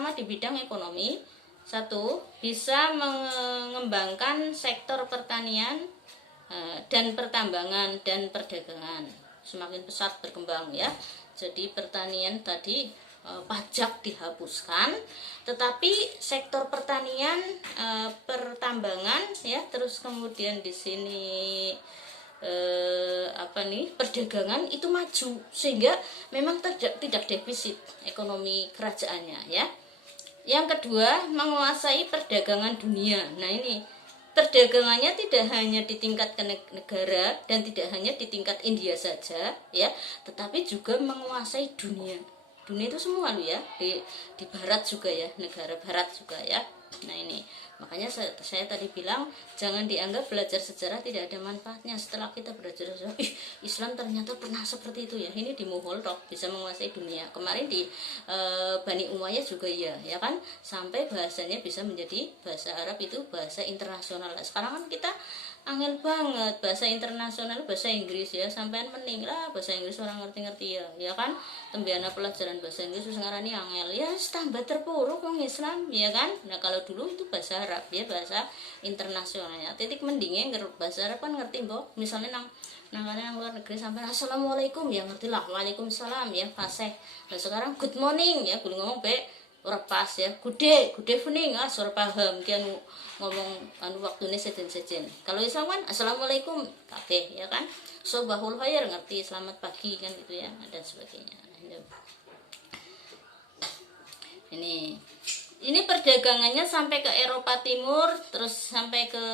pertama di bidang ekonomi, satu, bisa mengembangkan sektor pertanian dan pertambangan dan perdagangan semakin pesat berkembang ya. Jadi pertanian tadi pajak dihapuskan, tetapi sektor pertanian, pertambangan ya, terus kemudian di sini perdagangan itu maju, sehingga memang tidak defisit ekonomi kerajaannya ya. Yang kedua, menguasai perdagangan dunia. Nah, ini perdagangannya tidak hanya di tingkat negara dan tidak hanya di tingkat India saja ya, tetapi juga menguasai dunia. Dunia itu semua loh ya, di barat juga ya, negara barat juga ya. Nah, ini makanya saya tadi bilang jangan dianggap belajar sejarah tidak ada manfaatnya. Setelah kita belajar sejarah, Islam ternyata pernah seperti itu ya. Ini di Mughal toh bisa menguasai dunia. Kemarin di Bani Umayyah juga ya kan, sampai bahasanya bisa menjadi bahasa Arab itu bahasa internasional. Sekarang kan kita angel banget bahasa internasional, bahasa Inggris ya, sampean mending lah bahasa Inggris orang ngerti-ngerti ya kan. Tembiana pelajaran bahasa Inggris terus ngarani angel ya, tambah terpuruk wong Islam ya kan. Nah, kalau dulu itu bahasa Arab ya, bahasa internasionalnya. Titik mendingnya bahasa Arab kan ngerti mbok. Misalnya nang luar negeri sampai assalamualaikum ya ngerti lah, waalaikumsalam ya fasih. Nah, sekarang good morning ya kudu ngomong be ora pas ya, good evening suara paham kian ngomong waktunya sejen. Kalau Islam kan assalamualaikum kabeh ya kan, sobahul khair ngerti selamat pagi kan gitu ya, dan sebagainya. Ini perdagangannya sampai ke Eropa Timur, terus sampai ke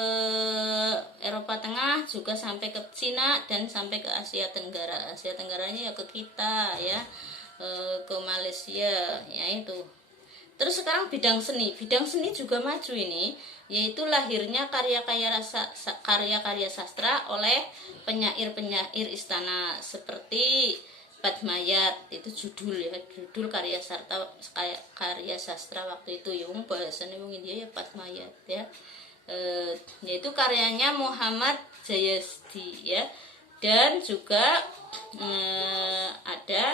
Eropa Tengah, juga sampai ke Cina dan sampai ke Asia Tenggara. Asia Tenggaranya ya ke kita ya, ke Malaysia ya itu. Terus sekarang bidang seni juga maju ini, yaitu lahirnya karya-karya sastra oleh penyair-penyair istana seperti Padmayat, itu judul karya sastra waktu itu ya, bahasanya mungkin dia ya Padmayat ya, yaitu karyanya Muhammad Jayasdi ya. Dan juga ada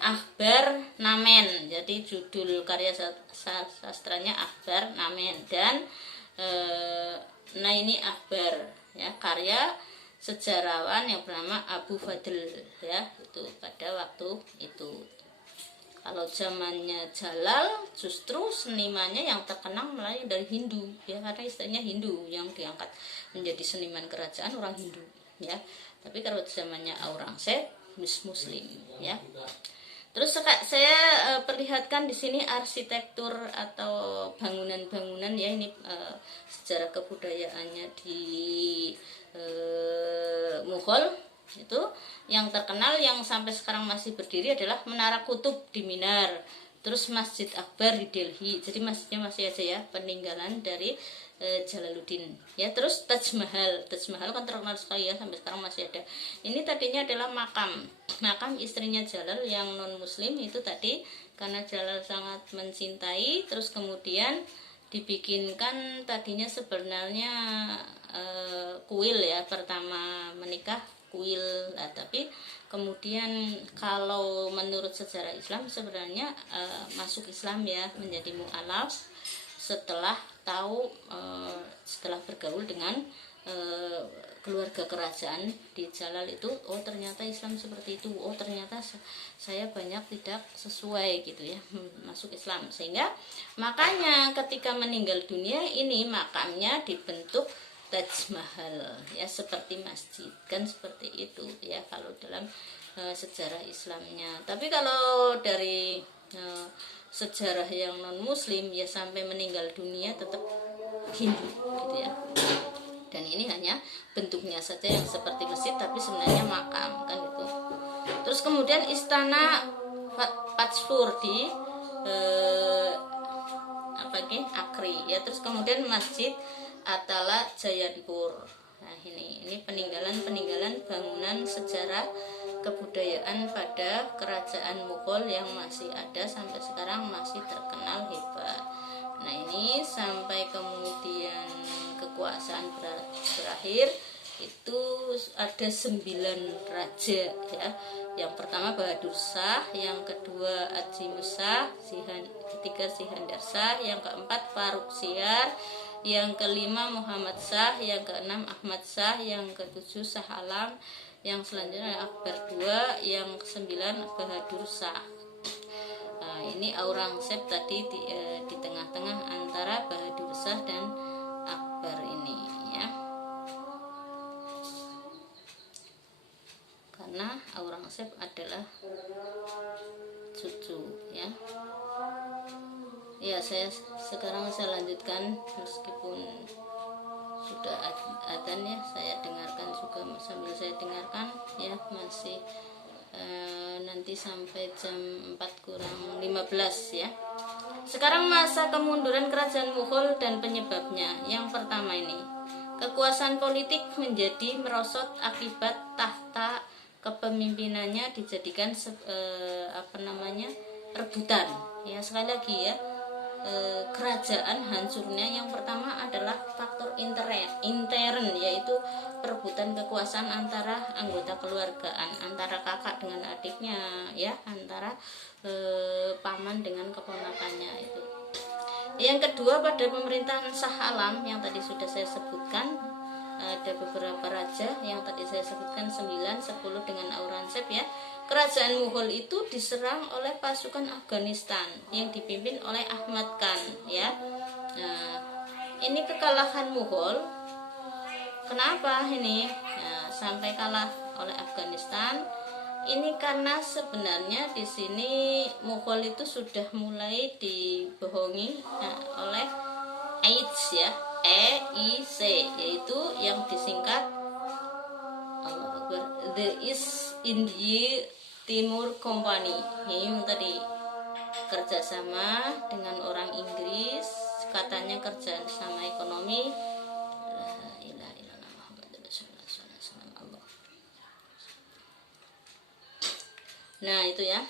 Akhbar Namen, jadi judul karya sastranya Akhbar Namen. Dan nah ini Akhbar ya, karya sejarawan yang bernama Abu Fadl ya, itu pada waktu itu. Kalau zamannya Jalal justru senimannya yang terkenal mulai dari Hindu ya, karena istilahnya Hindu yang diangkat menjadi seniman kerajaan orang Hindu ya. Tapi kalau zamannya Aurangzeb Muslim ya. Terus saya perlihatkan di sini arsitektur atau bangunan-bangunan ya, ini sejarah kebudayaannya di Mughal. Itu yang terkenal yang sampai sekarang masih berdiri adalah Menara Kutub di Minar, terus Masjid Akbar di Delhi. Jadi masjidnya masih aja ya, peninggalan dari Jalaluddin ya. Terus Taj Mahal kan terkenal sekali ya, sampai sekarang masih ada. Ini tadinya adalah makam istrinya Jalal yang non muslim itu tadi, karena Jalal sangat mencintai, terus kemudian dibikinkan tadinya sebenarnya kuil ya, pertama menikah kuil. Nah, tapi kemudian kalau menurut sejarah Islam sebenarnya masuk Islam ya, menjadi mu'alaf setelah bergaul dengan keluarga kerajaan di Jalal itu. Oh ternyata Islam seperti itu, oh ternyata saya banyak tidak sesuai gitu ya, masuk Islam. Sehingga makanya ketika meninggal dunia ini makamnya dibentuk Taj Mahal ya, seperti masjid kan, seperti itu ya kalau dalam sejarah Islamnya. Tapi kalau dari sejarah yang non muslim ya, sampai meninggal dunia tetap Hindu gitu ya. Dan ini hanya bentuknya saja yang seperti masjid, tapi sebenarnya makam kan gitu. Terus kemudian istana Pajpur di Akri ya. Terus kemudian Masjid Atala Jayanpur. Nah, ini peninggalan bangunan sejarah kebudayaan pada kerajaan Mughal yang masih ada sampai sekarang, masih terkenal hebat. Nah, ini sampai kemudian kekuasaan berakhir itu ada 9 raja ya. Yang pertama Bahadur Shah, yang kedua Azimus Shah, ketiga Sihandar Shah, yang keempat Faruk Siar, yang kelima Muhammad Shah, yang keenam Ahmad Shah, yang ketujuh Shah Alam, yang selanjutnya Akbar II, yang kesembilan Bahadur Shah. Nah, ini Aurangzeb tadi di tengah-tengah antara Bahadur Shah dan Akbar ini ya. Karena Aurangzeb adalah cucu ya. Ya, sekarang saya lanjutkan meskipun sudah adzan ya, saya dengarkan juga sambil saya dengarkan ya, masih nanti sampai jam 4:15 ya. Sekarang masa kemunduran kerajaan Mughal dan penyebabnya. Yang pertama ini, kekuasaan politik menjadi merosot akibat tahta kepemimpinannya dijadikan rebutan. Ya, sekali lagi ya, kerajaan hancurnya yang pertama adalah faktor intern, yaitu perebutan kekuasaan antara anggota keluargaan, antara kakak dengan adiknya ya, antara paman dengan keponakannya itu. Yang kedua, pada pemerintahan Shah Alam yang tadi sudah saya sebutkan, ada beberapa raja yang tadi saya sebutkan 9, 10 dengan Aurangzeb ya. Kerajaan Mughal itu diserang oleh pasukan Afghanistan yang dipimpin oleh Ahmad Khan ya. Nah, ini kekalahan Mughal. Kenapa ini sampai kalah oleh Afghanistan? Ini karena sebenarnya di sini Mughal itu sudah mulai dibohongi oleh AIDS ya, EIC, yaitu yang disingkat The East India Timur Company. Ini tadi kerjasama dengan orang Inggris, katanya kerjasama ekonomi. Nah itu ya,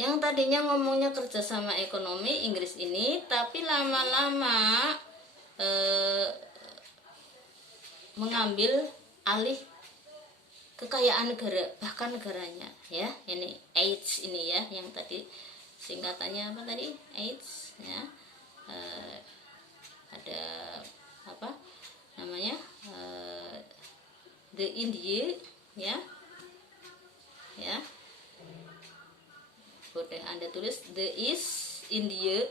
yang tadinya ngomongnya kerjasama ekonomi Inggris ini, tapi lama-lama mengambil alih kekayaan negara, bahkan negaranya ya. Ini AIDS ini ya, yang tadi singkatannya apa tadi, AIDS ya. Ada apa namanya, The India ya, ya boleh Anda tulis The East India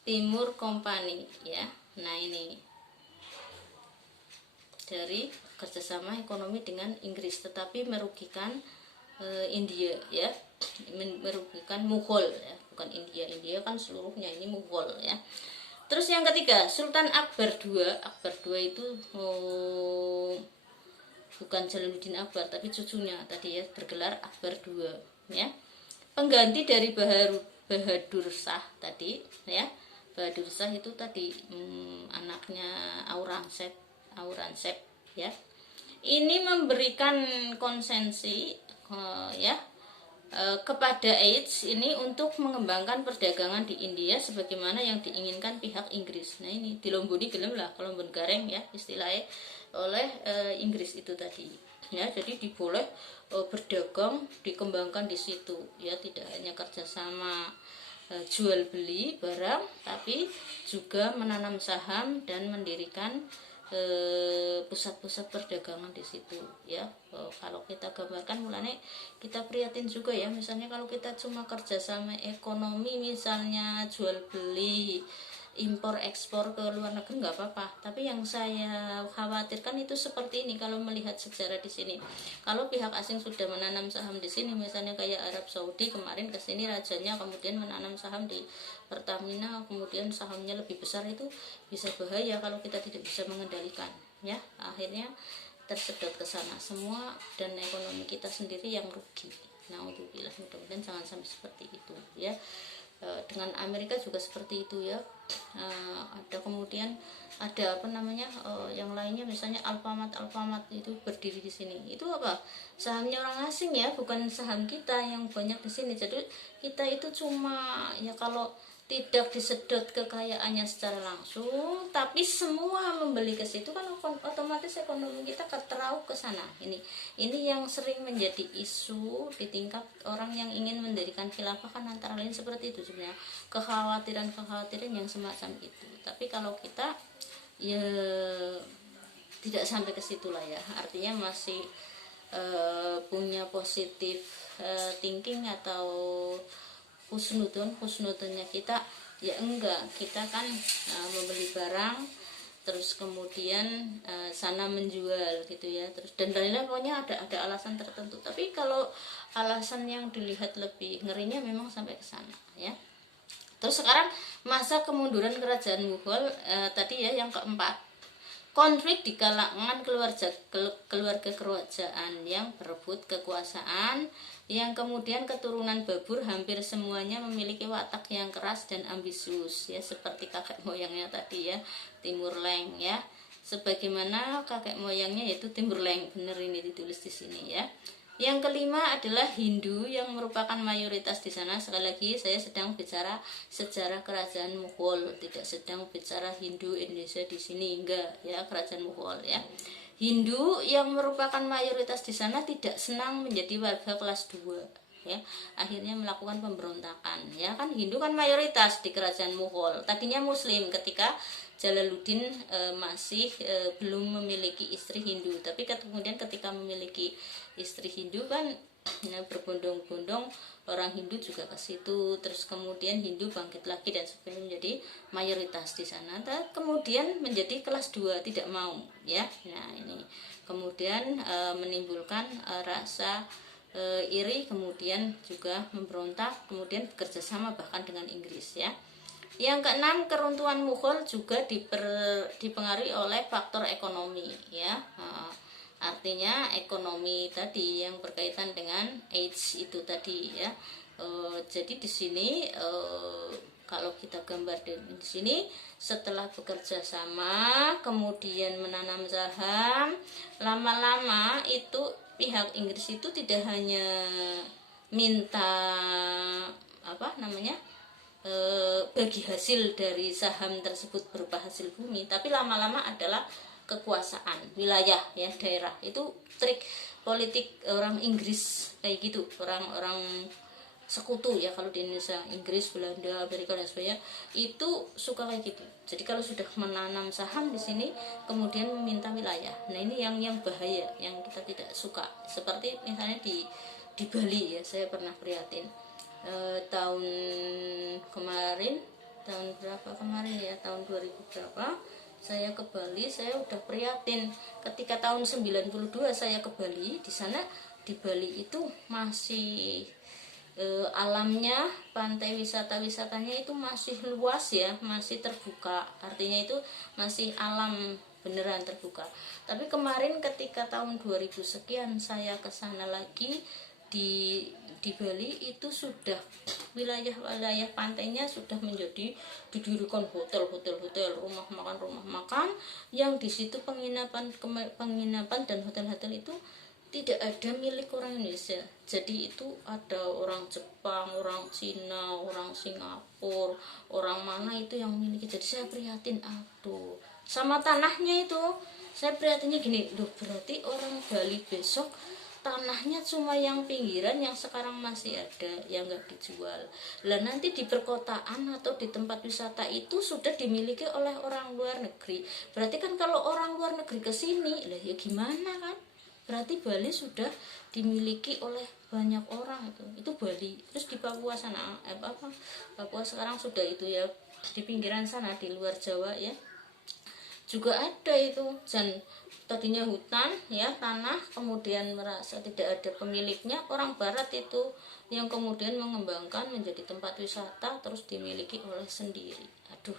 Timur Company ya. Nah ini dari kerjasama ekonomi dengan Inggris, tetapi merugikan India ya, merugikan Mughal ya, bukan India. India kan seluruhnya, ini Mughal ya. Terus yang ketiga, Sultan Akbar II. Akbar II itu bukan Jalaluddin Akbar tapi cucunya tadi ya, bergelar Akbar II ya. Pengganti dari Bahadur Shah tadi ya. Bahadur Shah itu tadi anaknya Aurangzeb ya. Ini memberikan konsensi ya kepada AIDS ini untuk mengembangkan perdagangan di India sebagaimana yang diinginkan pihak Inggris. Nah ini dilomboni gelem lah, kelombon gareng ya istilahnya, oleh Inggris itu tadi ya. Jadi diboleh berdagang, dikembangkan di situ ya, tidak hanya kerjasama jual beli barang, tapi juga menanam saham dan mendirikan pusat-pusat perdagangan di situ ya. Kalau kita gambarkan mulanya kita prihatin juga ya, misalnya kalau kita cuma kerjasama ekonomi, misalnya jual beli, impor ekspor ke luar negeri nggak apa-apa, tapi yang saya khawatirkan itu seperti ini. Kalau melihat sejarah di sini, kalau pihak asing sudah menanam saham di sini, misalnya kayak Arab Saudi kemarin ke sini rajanya, kemudian menanam saham di Pertamina, kemudian sahamnya lebih besar, itu bisa bahaya kalau kita tidak bisa mengendalikan ya. Akhirnya tersedot ke sana semua dan ekonomi kita sendiri yang rugi. Nah, mudah-mudahan jangan sampai seperti itu ya. Dengan Amerika juga seperti itu ya. Ada kemudian ada apa namanya yang lainnya, misalnya Alfamart itu berdiri di sini, itu apa, sahamnya orang asing ya, bukan saham kita yang banyak di sini. Jadi kita itu cuma ya, kalau tidak disedot kekayaannya secara langsung, tapi semua membeli ke situ kan otomatis ekonomi kita terau ke sana. Ini yang sering menjadi isu di tingkat orang yang ingin mendirikan khilafah, kan antara lain seperti itu sebenarnya, kekhawatiran yang semacam itu. Tapi kalau kita ya tidak sampai ke situ lah ya, artinya masih punya positif thinking atau husnudonnya kita ya enggak, kita kan membeli barang terus kemudian sana menjual gitu ya, terus dan lain-lain, pokoknya ada alasan tertentu. Tapi kalau alasan yang dilihat lebih ngerinya memang sampai ke sana ya. Terus sekarang masa kemunduran kerajaan Mughal tadi ya, yang keempat, konflik di kalangan keluarga kerajaan yang berebut kekuasaan, yang kemudian keturunan Babur hampir semuanya memiliki watak yang keras dan ambisius ya, seperti kakek moyangnya tadi ya, Timur Leng ya, sebagaimana kakek moyangnya yaitu Timur Leng, bener ini ditulis di sini ya. Yang kelima adalah Hindu yang merupakan mayoritas di sana. Sekali lagi saya sedang bicara sejarah kerajaan Mughal, tidak sedang bicara Hindu Indonesia di sini, enggak ya, kerajaan Mughal ya. Hindu yang merupakan mayoritas di sana tidak senang menjadi warga kelas 2 ya, akhirnya melakukan pemberontakan ya. Kan Hindu kan mayoritas di kerajaan Mughal, tadinya Muslim ketika Jalaluddin masih belum memiliki istri Hindu, tapi kemudian ketika memiliki istri Hindu kan berbondong-bondong orang Hindu juga ke situ, terus kemudian Hindu bangkit lagi dan sebagainya, menjadi mayoritas di sana. Kemudian menjadi kelas 2, tidak mau ya. Nah ini kemudian menimbulkan rasa iri, kemudian juga memberontak, kemudian bekerja sama bahkan dengan Inggris ya. Yang keenam, keruntuhan Mughal juga dipengaruhi oleh faktor ekonomi ya. Artinya ekonomi tadi yang berkaitan dengan AIDS itu tadi ya. Jadi di sini kalau kita gambar di sini, setelah bekerja sama kemudian menanam saham, lama-lama itu pihak Inggris itu tidak hanya minta bagi hasil dari saham tersebut berupa hasil bumi, tapi lama-lama adalah kekuasaan wilayah ya, daerah. Itu trik politik orang Inggris kayak gitu, orang-orang sekutu ya, kalau di Indonesia Inggris, Belanda, Amerika dan sebagainya itu suka kayak gitu. Jadi kalau sudah menanam saham di sini kemudian meminta wilayah. Nah ini yang bahaya, yang kita tidak suka. Seperti misalnya di Bali ya, saya pernah prihatin tahun kemarin, tahun berapa kemarin ya, tahun 2000 berapa saya ke Bali, saya udah prihatin ketika tahun 92 saya ke Bali. Di sana di Bali itu masih alamnya, pantai wisatanya itu masih luas ya, masih terbuka, artinya itu masih alam beneran terbuka. Tapi kemarin ketika tahun 2000 sekian saya ke sana lagi, di Bali itu sudah wilayah pantainya sudah menjadi didirikan hotel, rumah makan yang di situ penginapan dan hotel-hotel itu tidak ada milik orang Indonesia. Jadi itu ada orang Jepang, orang Cina, orang Singapura, orang mana itu yang memiliki. Jadi saya prihatin, aduh, sama tanahnya itu saya prihatinnya gini, loh berarti orang Bali besok tanahnya cuma yang pinggiran yang sekarang masih ada yang nggak dijual. Lah nanti di perkotaan atau di tempat wisata itu sudah dimiliki oleh orang luar negeri. Berarti kan kalau orang luar negeri ke sini, lah ya gimana kan? Berarti Bali sudah dimiliki oleh banyak orang itu Bali. Terus di Papua sana Papua sekarang sudah itu ya, di pinggiran sana di luar Jawa ya juga ada itu, dan tadinya hutan ya, tanah, kemudian merasa tidak ada pemiliknya, orang barat itu yang kemudian mengembangkan menjadi tempat wisata terus dimiliki oleh sendiri. Aduh,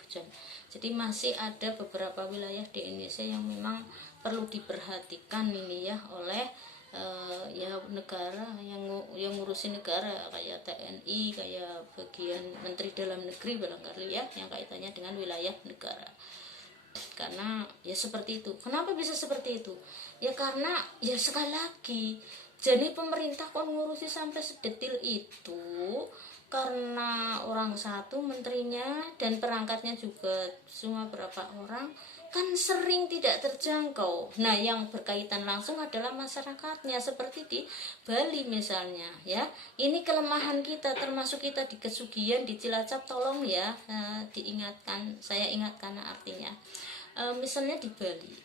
jadi masih ada beberapa wilayah di Indonesia yang memang perlu diperhatikan ini ya oleh ya negara yang ngurusin negara, kayak TNI, kayak bagian Menteri Dalam Negeri barangkali ya, yang kaitannya dengan wilayah negara. Karena ya seperti itu. Kenapa bisa seperti itu? Ya karena ya sekali lagi, jadi pemerintah kok ngurusi sampai sedetil itu, karena orang satu menterinya dan perangkatnya juga cuma berapa orang, kan sering tidak terjangkau. Nah, yang berkaitan langsung adalah masyarakatnya, seperti di Bali misalnya ya. Ini kelemahan kita, termasuk kita di Kesugihan, di Cilacap, tolong ya diingatkan, saya ingatkan artinya. Misalnya di Bali,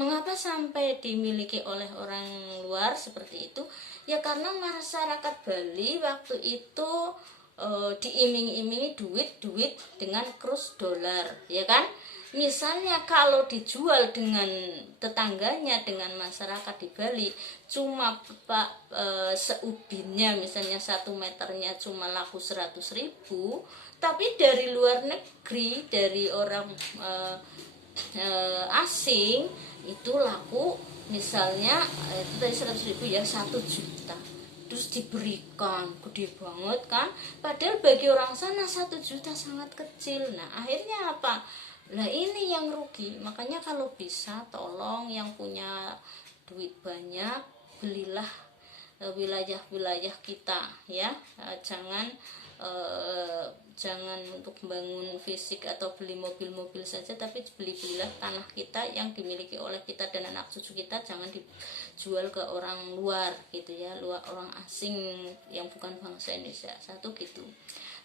mengapa sampai dimiliki oleh orang luar seperti itu? Ya karena masyarakat Bali waktu itu diiming-imingi duit dengan kurs dolar, ya kan? Misalnya kalau dijual dengan tetangganya, dengan masyarakat di Bali, cuma seubinnya, misalnya 1 meternya cuma laku 100.000, tapi dari luar negeri, dari orang asing itu laku misalnya itu tadi 100.000 ya, 1 juta, terus diberikan gede banget kan, padahal bagi orang sana 1 juta sangat kecil. Nah akhirnya apa, lah ini yang rugi. Makanya kalau bisa tolong yang punya duit banyak, belilah wilayah-wilayah kita ya. Jangan untuk membangun fisik atau beli mobil-mobil saja, tapi belilah tanah kita yang dimiliki oleh kita dan anak cucu kita, jangan dijual ke orang luar gitu ya, orang asing yang bukan bangsa Indonesia. Satu gitu.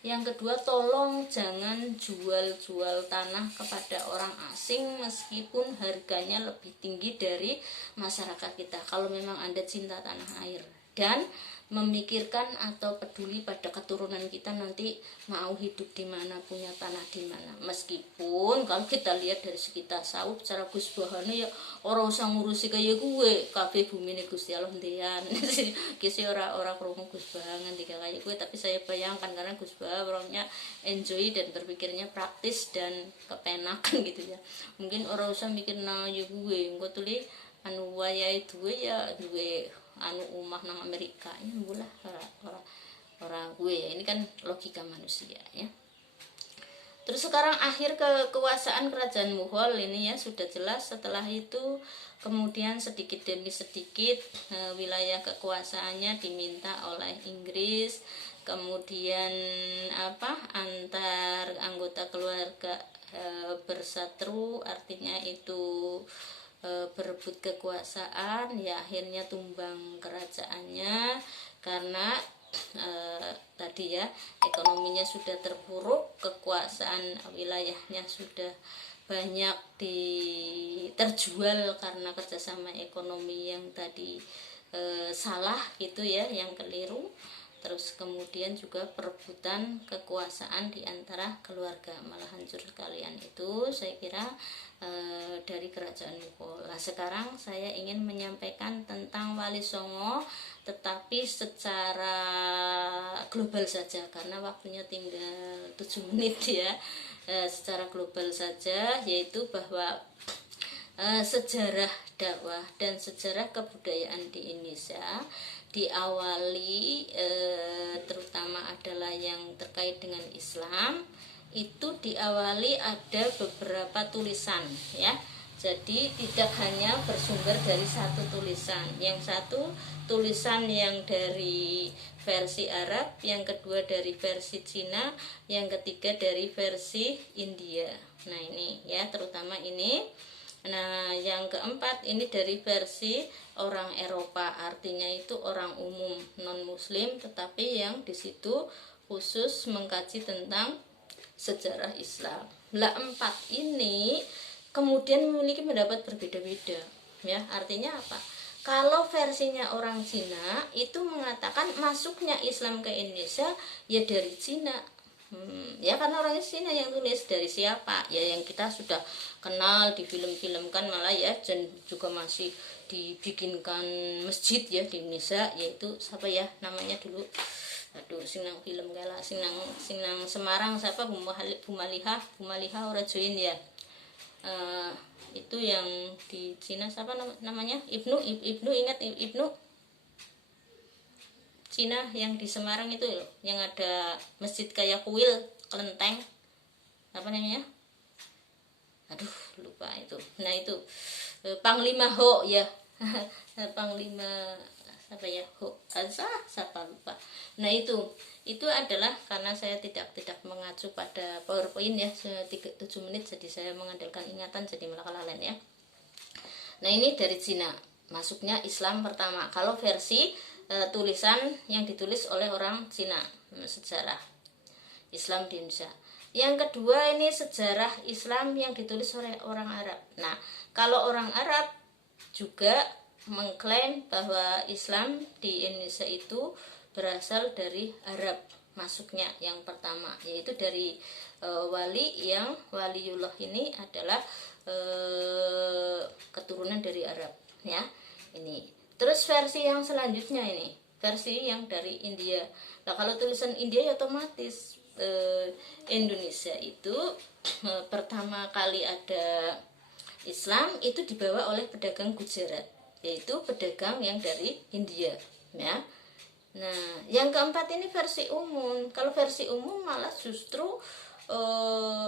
Yang kedua, tolong jangan jual-jual tanah kepada orang asing meskipun harganya lebih tinggi dari masyarakat kita, kalau memang Anda cinta tanah air dan memikirkan atau peduli pada keturunan kita nanti mau hidup di mana, punya tanah di mana. Meskipun kalau kita lihat dari segi tasawuf secara Gus Bahane ya orang usah ngurusi kayak gue, kabeh bumi ini Gusti Allah ndean. Kisi orang krungu Gus Bah ngendika kayak gue, tapi saya bayangkan karena Gus Bah orangnya enjoy dan berpikirnya praktis dan kepenakan gitu ya. Mungkin orang usah mikir nah ya gue, engko tuli anu wayahe duwe ya duwe anu umah nang Amerika ya mula orang gue ya. Ini kan logika manusia ya. Terus sekarang akhir kekuasaan kerajaan Mughal ini ya sudah jelas. Setelah itu kemudian sedikit demi sedikit wilayah kekuasaannya diminta oleh Inggris. Kemudian antar anggota keluarga bersatu, artinya itu berebut kekuasaan ya, akhirnya tumbang kerajaannya karena tadi ya ekonominya sudah terpuruk, kekuasaan wilayahnya sudah banyak terjual karena kerjasama ekonomi yang tadi salah gitu ya, yang keliru. Terus kemudian juga perebutan kekuasaan di antara keluarga, malah hancur sekalian. Itu saya kira dari kerajaan Mughal. Nah, sekarang saya ingin menyampaikan tentang Wali Songo, tetapi secara global saja karena waktunya tinggal 7 menit ya. Secara global saja, yaitu bahwa sejarah dakwah dan sejarah kebudayaan di Indonesia diawali terutama adalah yang terkait dengan Islam, itu diawali ada beberapa tulisan ya. Jadi tidak hanya bersumber dari satu tulisan. Yang satu tulisan yang dari versi Arab, yang kedua dari versi Cina, yang ketiga dari versi India. Nah ini ya, terutama ini. Nah yang keempat ini dari versi orang Eropa, artinya itu orang umum non muslim, tetapi yang disitu khusus mengkaji tentang sejarah Islam. Lah 4 ini kemudian memiliki pendapat berbeda-beda ya. Artinya apa? Kalau versinya orang Cina itu mengatakan masuknya Islam ke Indonesia ya dari Cina. Ya karena orang Cina yang tulis, dari siapa ya, yang kita sudah kenal di film-film kan malah ya, dan juga masih dibikinkan masjid ya di Indonesia, yaitu siapa ya namanya dulu, aduh sinang film gala sinang Semarang siapa, Bumaliha orang join ya, itu yang di Cina siapa namanya, Ibnu ingat Ibnu Cina yang di Semarang itu loh, yang ada masjid kayak kuil kelenteng, apa namanya, aduh lupa itu. Nah itu Panglima Ho ya Panglima apa ya, siapa lupa. Nah itu adalah karena saya tidak mengacu pada PowerPoint ya, 7 menit, jadi saya mengandalkan ingatan, jadi malah kelalaian ya. Nah ini dari Cina masuknya Islam pertama, kalau versi tulisan yang ditulis oleh orang Cina, sejarah Islam di Indonesia. Yang kedua ini sejarah Islam yang ditulis oleh orang Arab. Nah kalau orang Arab juga mengklaim bahwa Islam di Indonesia itu berasal dari Arab masuknya yang pertama, yaitu dari wali yang waliullah ini adalah keturunan dari Arab ya. Ini terus versi yang selanjutnya, ini versi yang dari India. Nah kalau tulisan India ya otomatis Indonesia itu pertama kali ada Islam itu dibawa oleh pedagang Gujarat, yaitu pedagang yang dari India ya. Nah yang keempat ini versi umum. Kalau versi umum malah justru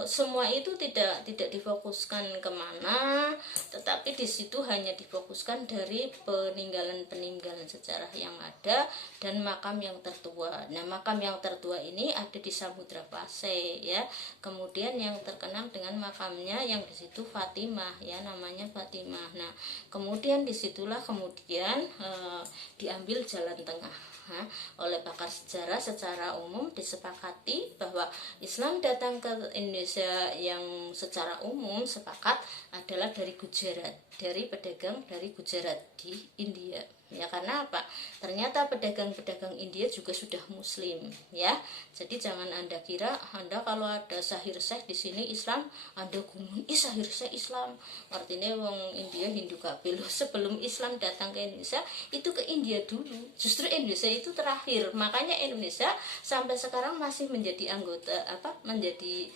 semua itu tidak difokuskan kemana, tetapi di situ hanya difokuskan dari peninggalan sejarah yang ada dan makam yang tertua. Nah makam yang tertua ini ada di Samudra Pasai ya. Kemudian yang terkenal dengan makamnya yang di situ Fatimah ya, namanya Fatimah. Nah kemudian disitulah kemudian diambil jalan tengah. Oleh pakar sejarah secara umum disepakati bahwa Islam datang ke Indonesia yang secara umum sepakat adalah dari Gujarat, dari pedagang dari Gujarat di India ya. Karena apa? Ternyata pedagang-pedagang India juga sudah muslim ya. Jadi jangan Anda kira Anda kalau ada sahir syekh di sini Islam, Anda gumun sahir syekh Islam, artinya wong India Hindu kabeh. Sebelum Islam datang ke Indonesia itu ke India dulu, justru Indonesia itu terakhir. Makanya Indonesia sampai sekarang masih menjadi menjadi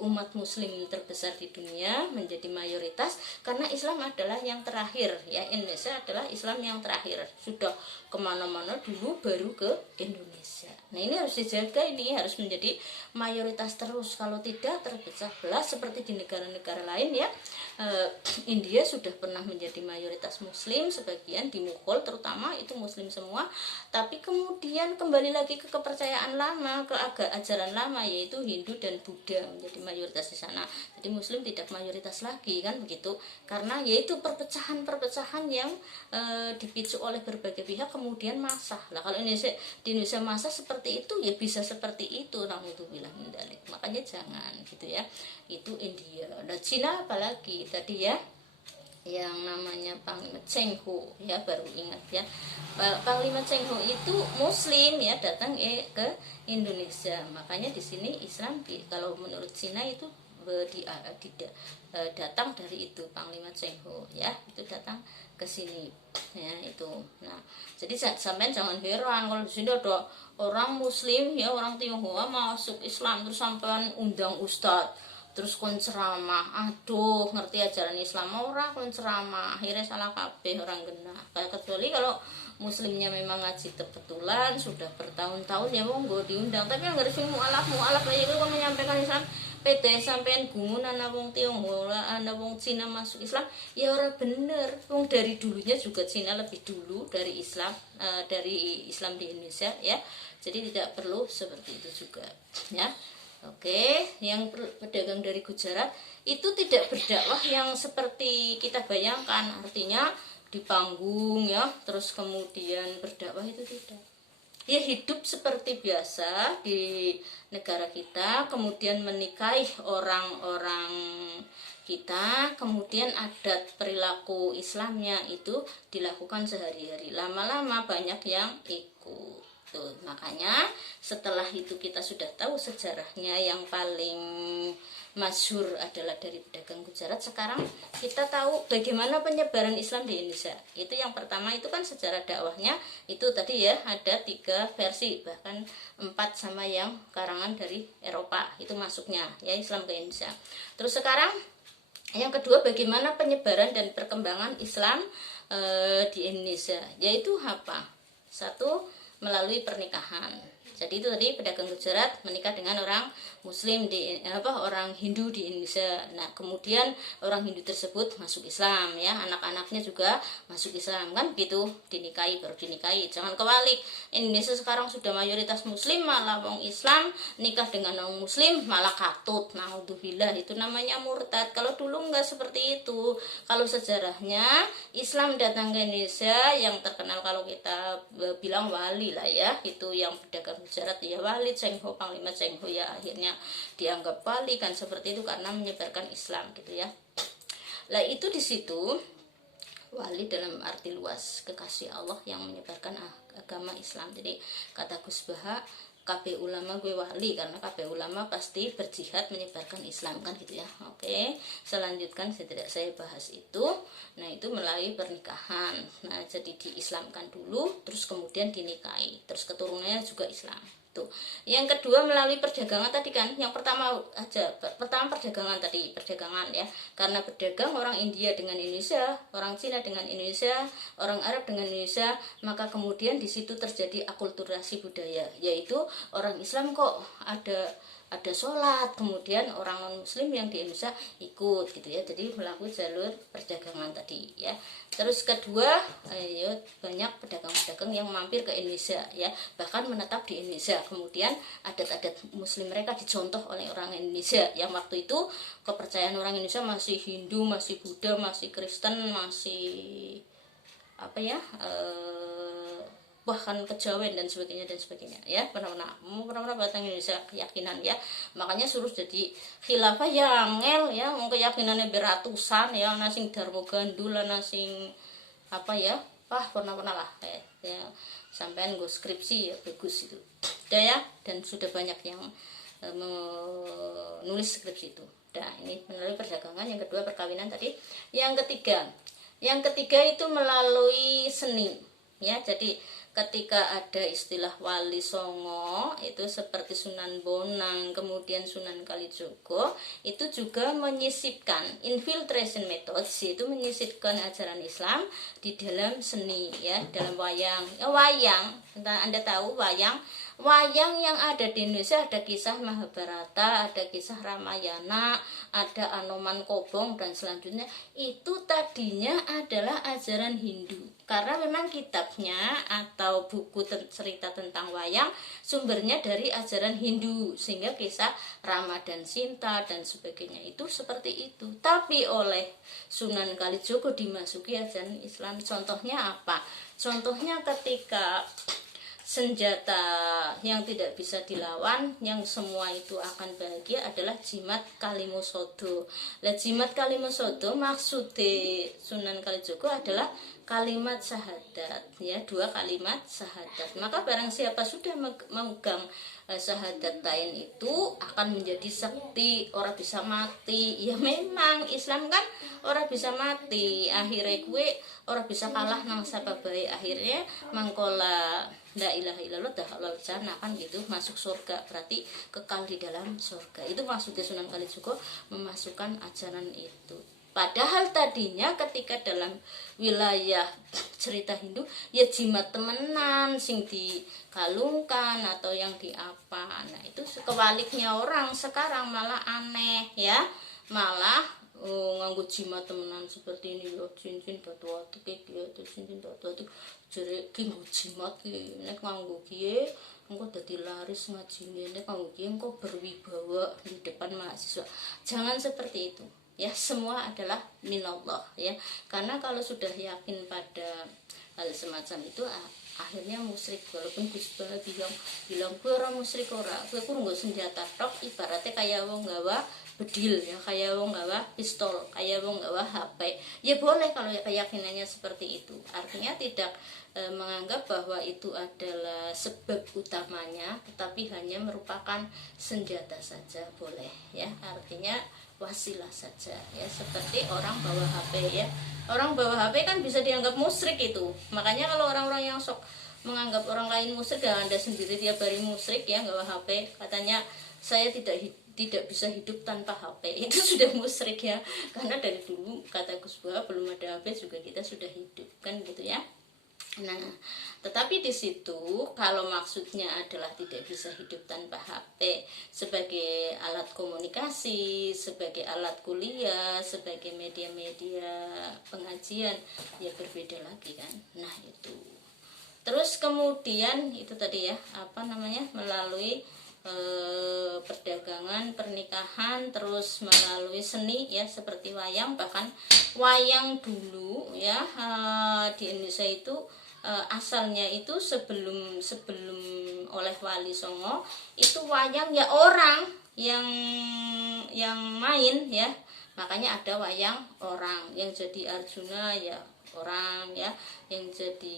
umat muslim terbesar di dunia, menjadi mayoritas karena Islam adalah yang terakhir ya. Indonesia adalah Islam yang terakhir, sudah kemana-mana dulu baru ke Indonesia. Nah ini harus dijaga, ini harus menjadi mayoritas terus, kalau tidak terpecah belah seperti di negara-negara lain ya. India sudah pernah menjadi mayoritas muslim, sebagian di Mughal terutama itu muslim semua, tapi kemudian kembali lagi ke kepercayaan lama, ke ajaran lama, yaitu Hindu dan Buddha menjadi mayoritas di sana. Jadi muslim tidak mayoritas lagi kan begitu, karena yaitu perpecahan yang dipicu oleh berbagai pihak kemudian masah. Lah kalau di Indonesia masah seperti itu ya bisa seperti itu, naudzubillah min dzalik. Makanya jangan gitu ya. Itu India. Nah Cina apalagi tadi ya, yang namanya Panglima Cheng Ho ya, baru ingat ya. Panglima Cheng Ho itu muslim ya, datang ke Indonesia. Makanya di sini Islam kalau menurut Cina itu datang dari itu Panglima Cheng Ho ya, itu datang ke sini ya itu. Nah jadi sampean jangan heran kalau di sini ada orang muslim ya, orang Tionghoa masuk Islam terus sampean undang ustadz terus kon ceramah, aduh ngerti ajaran Islam ora, kon ceramah akhirnya salah kabeh orang genah. Kecuali kalau muslimnya memang ngaji kebetulan sudah bertahun-tahun ya monggo diundang, tapi yang harus mualaf aja kalau menyampaikan Islam pede sampean gumun ana wong Tionghoa, ana wong Cina masuk Islam ya ora bener. Wong dari dulunya juga Cina lebih dulu dari Islam, dari Islam di Indonesia ya. Jadi tidak perlu seperti itu juga ya. Oke, yang pedagang dari Gujarat itu tidak berdakwah yang seperti kita bayangkan, artinya di panggung ya, terus kemudian berdakwah, itu tidak. Dia hidup seperti biasa di negara kita, kemudian menikahi orang-orang kita, kemudian adat perilaku Islamnya itu dilakukan sehari-hari. Lama-lama banyak yang ikut. Tuh, makanya setelah itu kita sudah tahu sejarahnya, yang paling masyhur adalah dari pedagang Gujarat. Sekarang kita tahu bagaimana penyebaran Islam di Indonesia. Itu yang pertama, itu kan sejarah dakwahnya itu tadi ya, ada 3 versi, bahkan 4 sama yang karangan dari Eropa itu masuknya ya Islam ke Indonesia. Terus sekarang yang kedua, bagaimana penyebaran dan perkembangan Islam di Indonesia, yaitu apa? Satu, melalui pernikahan. Jadi itu tadi pedagang Gujarat menikah dengan orang Muslim orang Hindu di Indonesia. Nah kemudian orang Hindu tersebut masuk Islam ya, anak-anaknya juga masuk Islam, kan gitu, dinikahi baru dinikahi. Jangan kebalik, Indonesia sekarang sudah mayoritas Muslim malah wong Islam nikah dengan orang Muslim malah katut. Naudzubillah, itu namanya murtad. Kalau dulu nggak seperti itu. Kalau sejarahnya Islam datang ke Indonesia, yang terkenal kalau kita bilang wali lah ya, itu yang pedagang Gujarat ya, wali Cheng Ho, Panglima Cheng Ho ya, akhirnya dianggap wali kan seperti itu karena menyebarkan Islam gitu ya. Lah itu di situ wali dalam arti luas, kekasih Allah yang menyebarkan agama Islam. Jadi kata Gus Baha, KB ulama gue wali karena KB ulama pasti berjihad menyebarkan Islam kan gitu ya. Oke, selanjutkan tidak saya bahas itu. Nah itu melalui pernikahan. Nah jadi diislamkan dulu, terus kemudian dinikahi, terus keturunannya juga Islam. Tuh. Yang kedua melalui perdagangan tadi kan, yang pertama perdagangan tadi, perdagangan ya, karena berdagang orang India dengan Indonesia, orang Cina dengan Indonesia, orang Arab dengan Indonesia, maka kemudian di situ terjadi akulturasi budaya, yaitu orang Islam kok ada sholat, kemudian orang non Muslim yang di Indonesia ikut gitu ya, jadi melalui jalur perdagangan tadi ya. Terus kedua, banyak pedagang-pedagang yang mampir ke Indonesia ya, bahkan menetap di Indonesia, kemudian adat-adat Muslim mereka dicontoh oleh orang Indonesia yang waktu itu kepercayaan orang Indonesia masih Hindu, masih Buddha, masih Kristen, masih bahkan kejawen dan sebagainya ya. Pernah batang Indonesia keyakinan ya, makanya suruh jadi khilafah yang ngel ya, mau keyakinannya beratusan ya, nasing darmo gandula, nasing pernah lah ya, sampean gue skripsi ya bagus itu udah ya, dan sudah banyak yang menulis skripsi itu. Nah ini melalui perdagangan. Yang kedua perkawinan tadi. Yang ketiga itu melalui seni ya. Jadi ketika ada istilah wali songo itu seperti Sunan Bonang, kemudian Sunan Kalijogo, itu juga menyisipkan infiltration methods, itu menyisipkan ajaran Islam di dalam seni ya, dalam wayang. Wayang, Anda tahu wayang yang ada di Indonesia, ada kisah Mahabharata, ada kisah Ramayana, ada Anoman Kobong dan selanjutnya, itu tadinya adalah ajaran Hindu. Karena memang kitabnya atau buku cerita tentang wayang sumbernya dari ajaran Hindu, sehingga kisah Rama dan Sinta dan sebagainya itu seperti itu. Tapi oleh Sunan Kalijogo dimasuki ajaran Islam. Contohnya apa? Contohnya ketika senjata yang tidak bisa dilawan, yang semua itu akan bahagia adalah jimat Kalimosodo. Lah jimat Kalimosodo maksudnya Sunan Kalijogo adalah kalimat syahadat ya, 2 kalimat syahadat. Maka barang siapa sudah memegang syahadat lain itu akan menjadi sakti, orang bisa mati. Ya memang Islam kan orang bisa mati, akhirnya gue orang bisa kalah nang sapa bae, akhirnya mangkola la ilaha illallah dakhalal jannah kan gitu, masuk surga, berarti kekal di dalam surga. Itu maksudnya Sunan Kalijogo memasukkan ajaran itu. Padahal tadinya ketika dalam wilayah cerita Hindu ya jimat temenan sing dikalungkan atau yang diapa. Nah itu kebaliknya orang sekarang malah aneh ya, malah nganggo jimat temenan seperti ini ya, cincin batu-batu kayak gitu, cincin batu-batu jere ki nggo jimat ki nek nganggo kiye engko dadi laris ngajine, nek nganggo kiye engko berwibawa di depan mahasiswa. Jangan seperti itu ya, semua adalah minallah ya. Karena kalau sudah yakin pada hal semacam itu akhirnya musyrik. Walaupun Gus Baha bilang gue orang musyrik, gue kurang nggak senjata tok, ibaratnya kayak wong gawa bedil ya, kayak wong gawa pistol, kayak wong gawa HP ya boleh kalau keyakinannya seperti itu. Artinya tidak menganggap bahwa itu adalah sebab utamanya, tetapi hanya merupakan senjata saja, boleh ya, artinya wasilah saja ya. Seperti orang bawa HP ya, orang bawa HP kan bisa dianggap musyrik itu. Makanya kalau orang-orang yang sok menganggap orang lain musyrik, ya Anda sendiri tiap hari musyrik ya bawa HP, katanya saya tidak bisa hidup tanpa HP, itu sudah musyrik ya. Karena dari dulu kata Gus Baha belum ada HP juga kita sudah hidup kan gitu ya. Nah, tetapi di situ kalau maksudnya adalah tidak bisa hidup tanpa HP sebagai alat komunikasi, sebagai alat kuliah, sebagai media-media pengajian, ya berbeda lagi kan. Nah, itu. Terus kemudian itu tadi ya, apa namanya? Melalui perdagangan, pernikahan, terus melalui seni ya seperti wayang, bahkan wayang dulu ya di Indonesia itu asalnya itu sebelum oleh Wali Songo itu wayang ya orang yang main ya, makanya ada wayang orang yang jadi Arjuna ya orang ya, yang jadi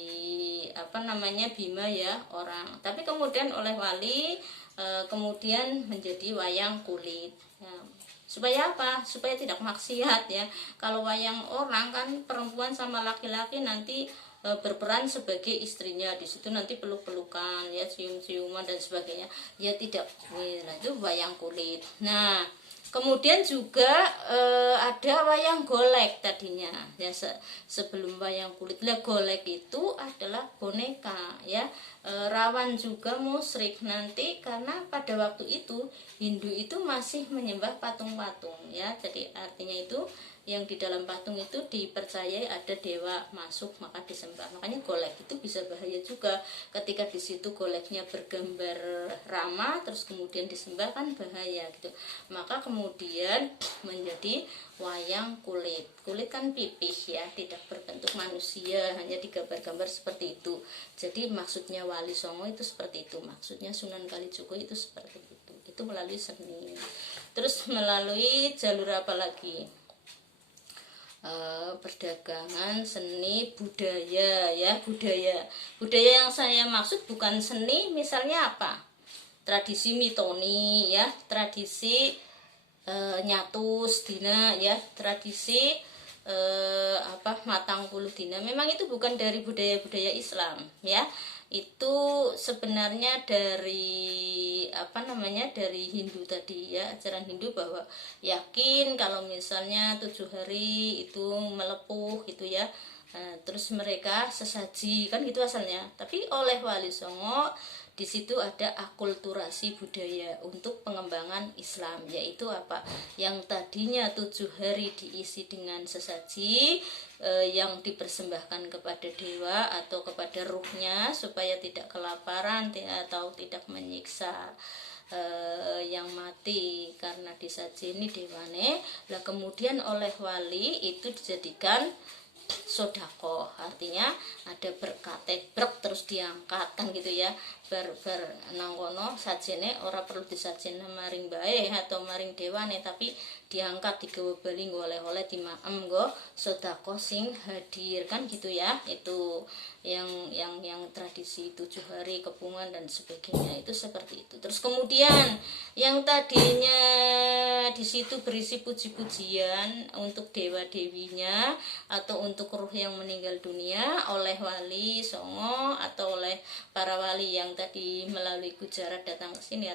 apa namanya Bima ya orang. Tapi kemudian oleh Wali kemudian menjadi wayang kulit ya. Supaya apa? Supaya tidak maksiat ya. Kalau wayang orang kan perempuan sama laki-laki nanti berperan sebagai istrinya, di situ nanti peluk-pelukan ya, cium-ciuman dan sebagainya ya, tidak. Nah, itu wayang kulit. Nah, kemudian juga ada wayang golek tadinya ya, sebelum wayang kulit. Lah golek itu adalah boneka ya, rawan juga musyrik nanti karena pada waktu itu Hindu itu masih menyembah patung-patung ya. Jadi artinya itu yang di dalam patung itu dipercayai ada dewa masuk maka disembah. Makanya golek itu bisa bahaya juga ketika di situ goleknya bergambar Rama terus kemudian disembah kan bahaya gitu. Maka kemudian menjadi wayang kulit. Kulit kan pipih ya, tidak berbentuk manusia, hanya digambar-gambar seperti itu. Jadi maksudnya Wali Songo itu seperti itu, maksudnya Sunan Kalijogo itu seperti itu. Itu melalui seni. Terus melalui jalur apa lagi? Perdagangan, seni, budaya ya, budaya yang saya maksud bukan seni misalnya apa, tradisi mitoni ya, tradisi nyatus dina ya, tradisi matang puluh dina, memang itu bukan dari budaya-budaya Islam ya. Itu sebenarnya dari dari Hindu tadi ya, ajaran Hindu bahwa yakin kalau misalnya 7 hari itu melepuh gitu ya. Terus mereka sesaji kan gitu asalnya, tapi oleh Wali Songo di situ ada akulturasi budaya untuk pengembangan Islam, yaitu apa, yang tadinya 7 hari diisi dengan sesaji yang dipersembahkan kepada dewa atau kepada ruhnya supaya tidak kelaparan atau tidak menyiksa yang mati karena disajeni dewane. Lah kemudian oleh wali itu dijadikan sodako, artinya ada berkat tebrek terus diangkat kan gitu ya, nangkono sajene ora perlu disajen maring bae atau maring dewane, tapi diangkat digawa bali oleh-oleh dimaem nggo sodako sing hadir kan gitu ya. Itu yang tradisi 7 hari kepungan dan sebagainya itu seperti itu. Terus kemudian yang tadinya di situ berisi puji-pujian untuk dewa-dewinya atau untuk ruh yang meninggal dunia oleh Wali Songo atau oleh para wali yang tadi melalui Gujarat datang ke sini